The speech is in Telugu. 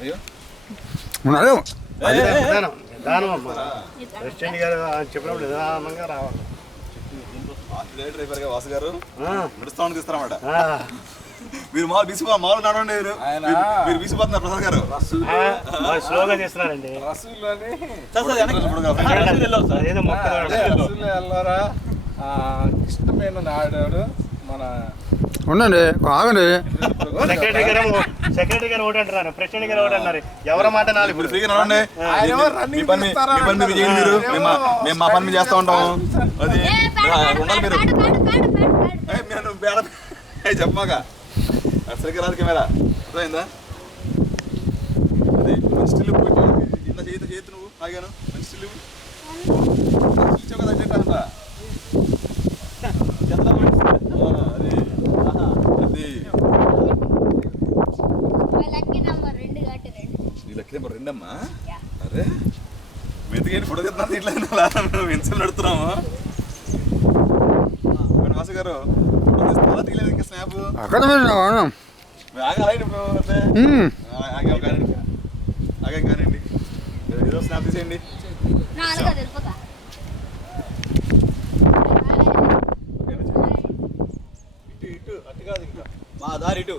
అయ్యో ప్రెసిడెంట్ గారు చెప్పినప్పుడు నిదానంగా రావాలి. డ్రైవర్గా వాసు గారు నడుస్తా తీస్తారన్నమాట. మీరు మామూలు నడవండి. మీరు విసిపోతున్నారు ప్రసాద్ గారు. స్లోగా చేస్తున్నారండి. ఇష్టమైన నాడాడు మన ఉండండి ఆగండి. సెక్రటరీ గారు ఒకటి అంటున్నారు, ప్రెసిడెంట్ గారు ఒకటి అన్నారు. ఎవరి మాట నాలుగు. ఇప్పుడు ఫ్రీగా నడవండి. మీ పని మీరు చేయండి. మేము మా పని చేస్తూ ఉంటాము. అది ఉండాలి. మీరు చెప్పమాక సరిగ్గా రాదు కెమెరా అర్థమైందా? అదే మంచి స్టిల్ ఇంత చేతి నువ్వు ఆగాను. మంచి స్టిల్ ఇచ్చావు కదా చెట్టు అంతా. నీ లక్కీ నెంబర్ 2 అమ్మా. అరే మెతికేంటి ఫోటో తీస్తున్నాను. ఇట్లా మెన్షన్ నడుతున్నాము. వాసు గారు ఫోటో తీస్తున్నా తీయలేదు ఇంకా స్నాప్ అక్కడ ఆగా కానివ్వండి. ఏదో స్నాప్ తీసేయండి. ఇటు అటు కాదు ఇంకా మా దారి ఇటు.